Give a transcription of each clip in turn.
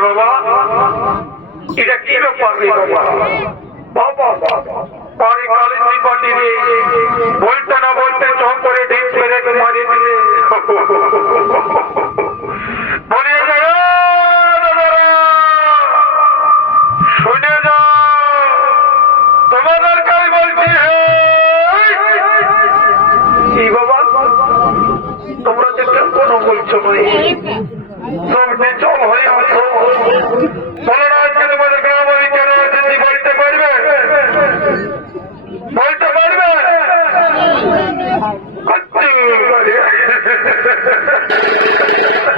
বাবা। এটা কি ব্যাপার রে বাবা? পরে কলেজ পার্টি রে। বলতে না বলতে চোখ করে ঢেক মেরে তোমার দিলে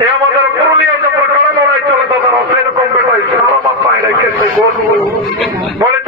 এ আমাদের পুরুলিয়া যখন কড়া লড়াই চলে তখন সেরকম বেটাই সর্বাপ পায়ে রেখেছে বলে